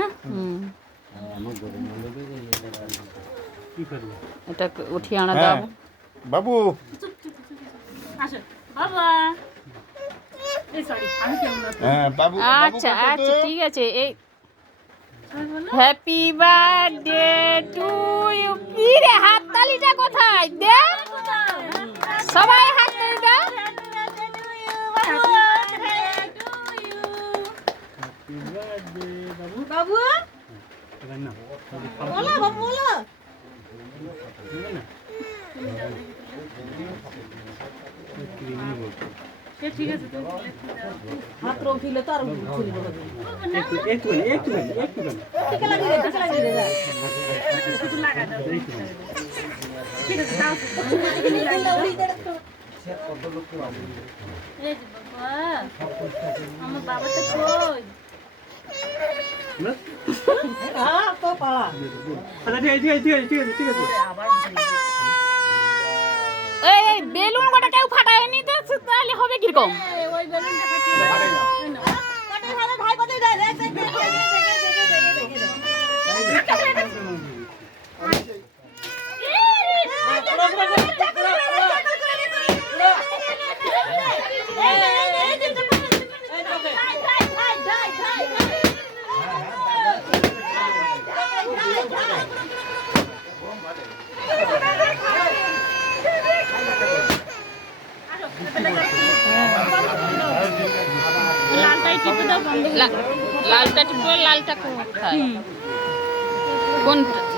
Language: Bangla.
হ্যাঁ এটা উঠিয়ে আনা দাও বাবু আসো বাবা এই সরি আমি কেমন বাবু আচ্ছা আচ্ছা ঠিক আছে এই হ্যাপি বার্থডে টু ইউ কি রে হাত তালিটা কোথায় দে সবাই হাত তালি দাও বাবু বলো বাবু বলো ঠিক আছে হাত রোখিলে তো আর ছুরি বলে একটু ঠিক লাগিয়ে দে একটু লাগা দাও ঠিক আছে দাও এই বাবা আমার বাবাটা কই হ্যাঁ তো পা আচ্ছা ঠিক আছে এই বেলুন গোটা কেউ ফাটায় নি তো তাহলে হবে কি রকম ওই বেলুনটা ফাটিয়ে দাও কত ভালো ভাই কত দেয় লালটাই টিপে দাও লালটা টিপে লালটা কোথায় কোনটা